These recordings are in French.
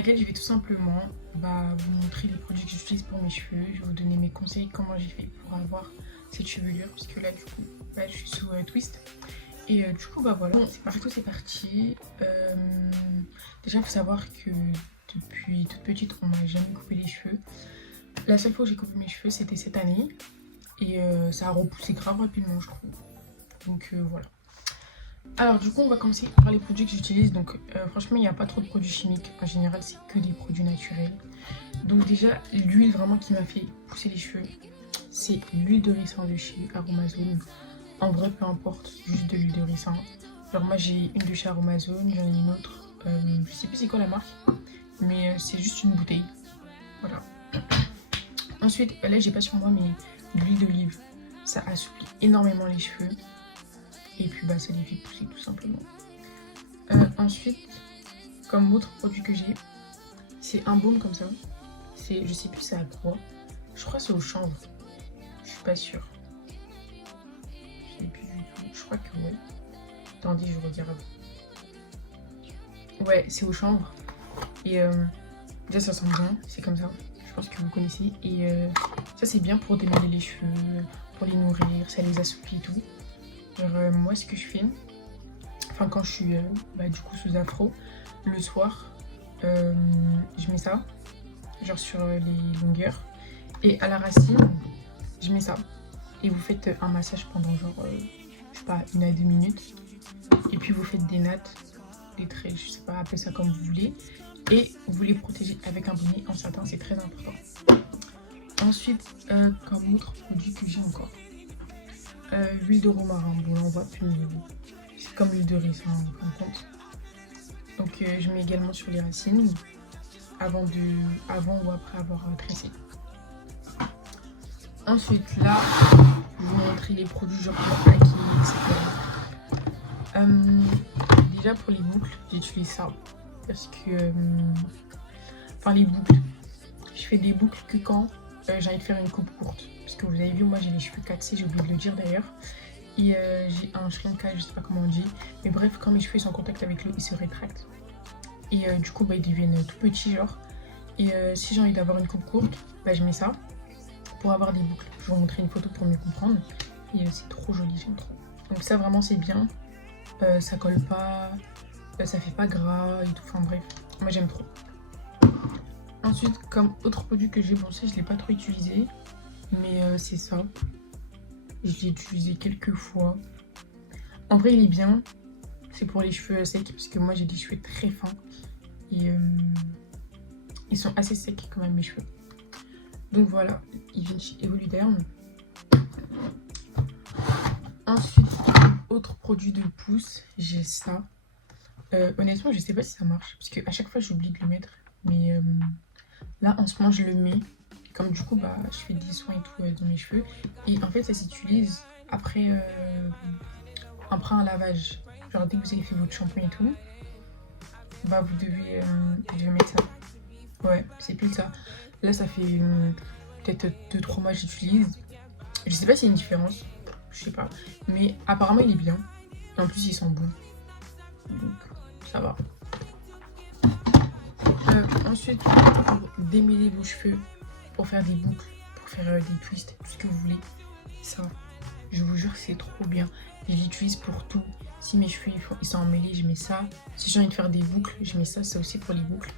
laquelle je vais tout simplement vous montrer les produits que j'utilise pour mes cheveux. Je vais vous donner mes conseils, comment j'ai fait pour avoir cette chevelure, parce que là du coup je suis sous twist. Et du coup voilà, bon, c'est parti. Déjà il faut savoir que depuis toute petite on m'a jamais coupé les cheveux. La seule fois où j'ai coupé mes cheveux c'était cette année. Et ça a repoussé grave rapidement je trouve. Donc voilà. Alors du coup on va commencer par les produits que j'utilise. Donc franchement il n'y a pas trop de produits chimiques. En général c'est que des produits naturels. Donc déjà l'huile vraiment qui m'a fait pousser les cheveux, c'est l'huile de ricin de chez Aromazone. En vrai peu importe, juste de l'huile de ricin. Alors moi j'ai une de chez Aromazone, j'en ai une autre. Je sais plus c'est quoi la marque. Mais c'est juste une bouteille. Voilà. Ensuite là j'ai pas sur moi mais l'huile d'olive. Ça assouplit énormément les cheveux. Et puis ça les fait pousser tout simplement. Ensuite, comme autre produit que j'ai, c'est un baume comme ça. C'est, je sais plus c'est à quoi. Je crois que c'est au chanvre. Je suis pas sûre. Je sais plus du tout. Je crois que ouais. Attendez, je regarde. Ouais, c'est au chanvre. Et déjà ça sent bien. C'est comme ça. Je pense que vous connaissez. Et ça c'est bien pour démêler les cheveux, pour les nourrir. Ça les assouplit et tout. Genre, moi ce que je fais, enfin quand je suis du coup sous afro, le soir, je mets ça, genre sur les longueurs, et à la racine, je mets ça. Et vous faites un massage pendant genre, je sais pas, 1 à 2 minutes. Et puis vous faites des nattes, des traits, je sais pas, appelez ça comme vous voulez. Et vous les protégez avec un bonnet en satin, c'est très important. Ensuite, comme autre produit que j'ai encore. L'huile de romarin, bon là on voit plus, c'est comme l'huile de riz, en fin de compte. Donc je mets également sur les racines, avant ou après avoir tressé. Ensuite là, je vais vous montrer les produits genre pour acné, etc. Déjà pour les boucles, j'utilise ça, parce que, enfin les boucles, je fais des boucles que quand j'ai envie de faire une coupe courte. Parce que vous avez vu, moi j'ai les cheveux 4C, j'ai oublié de le dire d'ailleurs. Et j'ai un shrinka, je sais pas comment on dit. Mais bref, quand mes cheveux sont en contact avec l'eau, ils se rétractent. Et du coup, ils deviennent tout petits genre. Et si j'ai envie d'avoir une coupe courte, je mets ça pour avoir des boucles. Je vais vous montrer une photo pour mieux comprendre. Et c'est trop joli, j'aime trop. Donc ça vraiment c'est bien. Ça colle pas, ça fait pas gras et tout. Enfin bref, moi j'aime trop. Ensuite, comme autre produit que j'ai pensé, je l'ai pas trop utilisé. Mais c'est ça. Je l'ai utilisé quelques fois. En vrai, il est bien. C'est pour les cheveux secs, parce que moi, j'ai des cheveux très fins. Et ils sont assez secs quand même, mes cheveux. Donc voilà, ils viennent chez Evoluderm. Ensuite, autre produit de pouce, j'ai ça. Honnêtement, je sais pas si ça marche, parce qu'à chaque fois, j'oublie de le mettre. Mais là, en ce moment, je le mets. Comme du coup, je fais des soins et tout dans mes cheveux. Et en fait, ça s'utilise après un lavage. Genre, dès que vous avez fait votre shampoing et tout, vous devez mettre ça. Ouais, c'est plus ça. Là, ça fait peut-être 2-3 mois que j'utilise. Je sais pas s'il y a une différence. Je sais pas. Mais apparemment, il est bien. Et en plus, il sent bon. Donc, ça va. Ensuite, pour démêler vos cheveux, pour faire des boucles, pour faire des twists, tout ce que vous voulez. Ça, je vous jure, c'est trop bien. Je l'utilise pour tout. Si mes cheveux ils sont emmêlés, je mets ça. Si j'ai envie de faire des boucles, je mets ça. C'est aussi pour les boucles.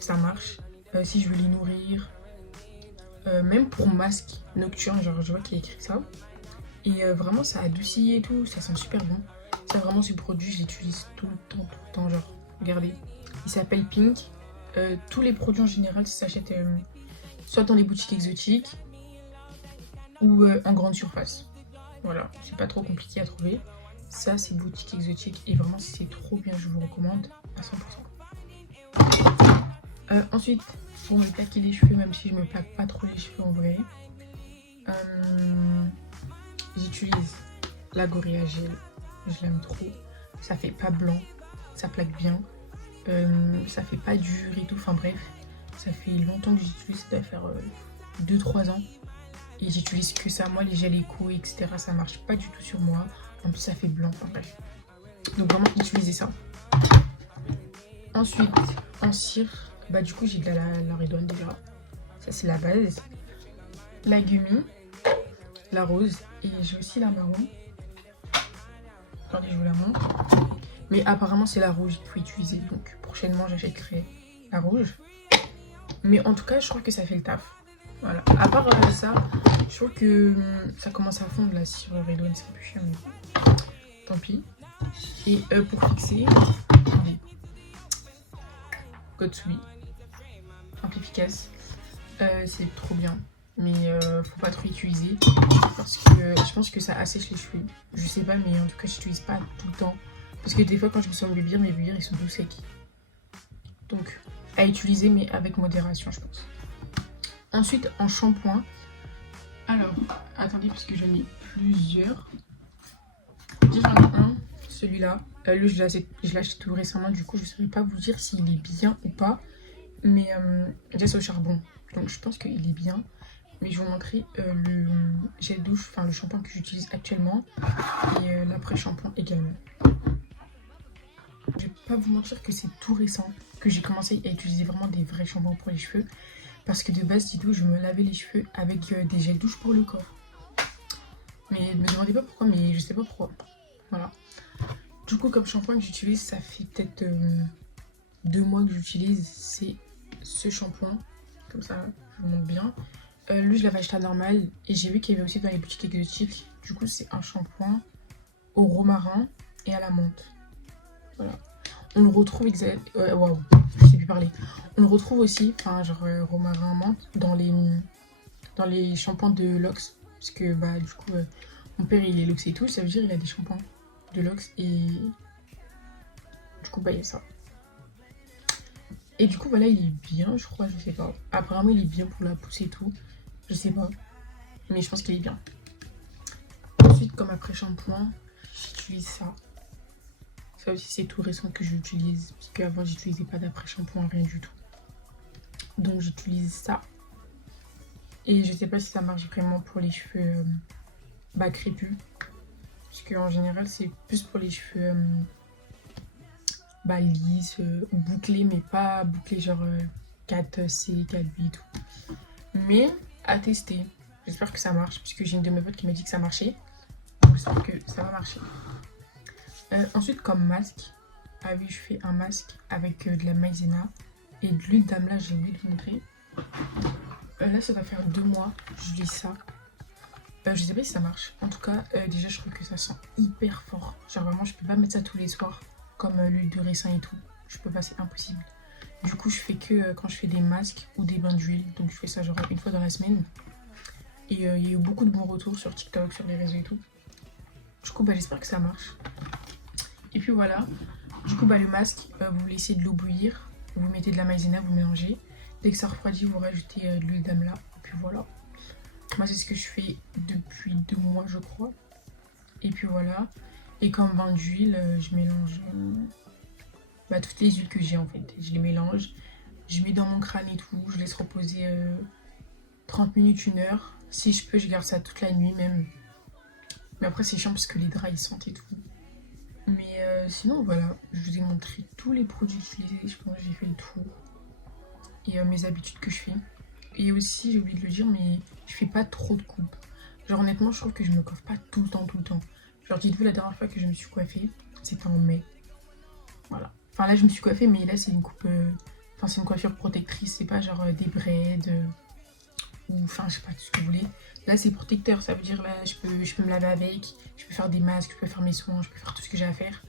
Ça marche. Si je veux les nourrir. Même pour masque nocturne, genre je vois qu'il y a écrit ça. Et vraiment, ça adoucit et tout. Ça sent super bon. Ça, vraiment, ce produit, je l'utilise tout le temps. Genre, regardez. Il s'appelle Pink. Tous les produits en général, ça s'achète soit dans les boutiques exotiques ou en grande surface. Voilà, c'est pas trop compliqué à trouver. Ça, c'est boutique exotique et vraiment, c'est trop bien. Je vous recommande à 100%. Ensuite, pour me plaquer les cheveux, même si je me plaque pas trop les cheveux en vrai, j'utilise la Gorilla Gel. Je l'aime trop. Ça fait pas blanc, ça plaque bien. Ça fait pas dur et tout. Enfin bref, ça fait longtemps que j'utilise. Ça doit faire 2-3 ans. Et j'utilise que ça. Moi, les gels éco, etc., ça marche pas du tout sur moi. En plus, ça fait blanc. Enfin bref. Donc vraiment, utilisez ça. Ensuite, en cire Bah du coup j'ai de la Redone déjà. Ça c'est la base. La gummy, la rose et j'ai aussi la marron. Attendez, je vous la montre. Mais apparemment c'est la rouge qu'il faut utiliser. Donc prochainement j'achèterai la rouge. Mais en tout cas je trouve que ça fait le taf. Voilà. À part ça, je trouve que ça commence à fondre là sur Redone, c'est un peu chiant. Mais tant pis. Et pour fixer, attendez. Gotsui. Un peu efficace. C'est trop bien. Mais faut pas trop utiliser. Parce que je pense que ça assèche les cheveux. Je sais pas, mais en tout cas, j'utilise pas tout le temps. Parce que des fois, quand je me sens mes bubires, ils sont tout secs. Donc, à utiliser, mais avec modération, je pense. Ensuite, en shampoing. Alors, attendez, parce que j'en ai plusieurs. J'en ai un, celui-là. Lui, je l'ai acheté tout récemment, du coup, je ne saurais pas vous dire s'il est bien ou pas. Mais déjà, c'est au charbon. Donc, je pense qu'il est bien. Mais je vais vous montrer le gel douche, enfin le shampoing que j'utilise actuellement. Et l'après-shampoing également. Je vais pas vous mentir que c'est tout récent que j'ai commencé à utiliser vraiment des vrais shampoings pour les cheveux. Parce que de base, dites-vous, je me lavais les cheveux avec des gels douche pour le corps. Mais ne me demandez pas pourquoi, mais je sais pas pourquoi. Voilà. Du coup, comme shampoing que j'utilise, ça fait peut-être 2 mois que j'utilise. C'est ce shampoing. Comme ça, je vous montre bien. Lui, je l'avais acheté à normal. Et j'ai vu qu'il y avait aussi dans les boutiques exotiques. Du coup, c'est un shampoing au romarin et à la menthe. Voilà. On le retrouve waouh, je sais plus parler. On le retrouve aussi, enfin, genre romarin, menthe, dans les shampoings de Lox. Parce que, bah, du coup, mon père, il est Lox et tout. Ça veut dire qu'il a des shampoings de Lox. Et du coup, bah, il y a ça. Et du coup, voilà, il est bien, je crois, je sais pas. Apparemment, il est bien pour la pousse et tout. Je sais pas. Mais je pense qu'il est bien. Ensuite, comme après-shampoing, j'utilise ça. Ça aussi, c'est tout récent que j'utilise. Parce qu'avant, j'utilisais pas d'après-shampoing, rien du tout. Donc, j'utilise ça. Et je sais pas si ça marche vraiment pour les cheveux crépus. Parce qu'en général, c'est plus pour les cheveux lisses ou bouclés, mais pas bouclés genre 4C, 4B et tout. Mais à tester. J'espère que ça marche, puisque j'ai une de mes potes qui m'a dit que ça marchait. Donc j'espère que ça va marcher. Ensuite, comme masque, ah oui, je fais un masque avec de la maïzena et de l'huile d'amla, j'ai oublié de vous montrer. Là, ça va faire 2 mois, je lis ça. Je sais pas si ça marche. En tout cas, déjà, je trouve que ça sent hyper fort. Genre vraiment, je peux pas mettre ça tous les soirs, comme l'huile de ricin et tout. Je peux pas, c'est impossible. Du coup, je fais que quand je fais des masques ou des bains d'huile. Donc, je fais ça genre une fois dans la semaine. Et il y a eu beaucoup de bons retours sur TikTok, sur les réseaux et tout. Du coup, j'espère que ça marche. Et puis voilà. Du coup, le masque, vous laissez de l'eau bouillir. Vous mettez de la maïzena, vous mélangez. Dès que ça refroidit, vous rajoutez de l'huile d'amla. Et puis voilà. Moi, c'est ce que je fais depuis 2 mois, je crois. Et puis voilà. Et comme bain d'huile, je mélange toutes les huiles que j'ai en fait. Je les mélange. Je mets dans mon crâne et tout. Je laisse reposer 30 minutes, 1 heure. Si je peux, je garde ça toute la nuit même. Mais après, c'est chiant parce que les draps, ils sentent et tout. Mais sinon, voilà. Je vous ai montré tous les produits utilisés. Je pense que j'ai fait le tour. Et mes habitudes que je fais. Et aussi, j'ai oublié de le dire, mais je fais pas trop de coupes. Genre honnêtement, je trouve que je me coiffe pas tout le temps, tout le temps. Genre dites-vous, la dernière fois que je me suis coiffée, c'était en mai. Voilà. Enfin là, je me suis coiffée, mais là, c'est une coupe... Enfin, c'est une coiffure protectrice. C'est pas genre des braids ou... Enfin, je sais pas, tout ce que vous voulez. Là, c'est protecteur. Ça veut dire, là, je peux me laver avec. Je peux faire des masques, je peux faire mes soins, je peux faire tout ce que j'ai à faire.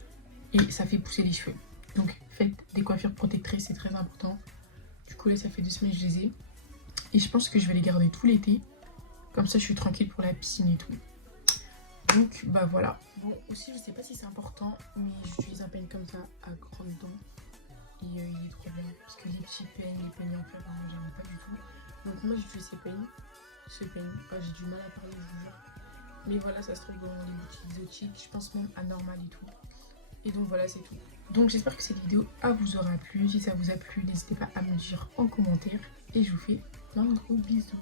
Et ça fait pousser les cheveux. Donc, faites des coiffures protectrices, c'est très important. Du coup, là, ça fait 2 semaines que je les ai. Et je pense que je vais les garder tout l'été. Comme ça, je suis tranquille pour la piscine et tout. Donc, voilà. Bon, aussi, je sais pas si c'est important, mais j'utilise un peigne comme ça, à grandes dents. Et il est trop bien. Parce que les petits peignes, les peignes en fer, j'aime pas du tout. Donc, moi, j'utilise ces peignes. Ce peigne. J'ai du mal à parler, je vous jure. Mais voilà, ça se trouve dans les boutiques exotiques. Je pense même à Normal et tout. Et donc, voilà, c'est tout. Donc, j'espère que cette vidéo vous aura plu. Si ça vous a plu, n'hésitez pas à me dire en commentaire. Et je vous fais plein de gros bisous.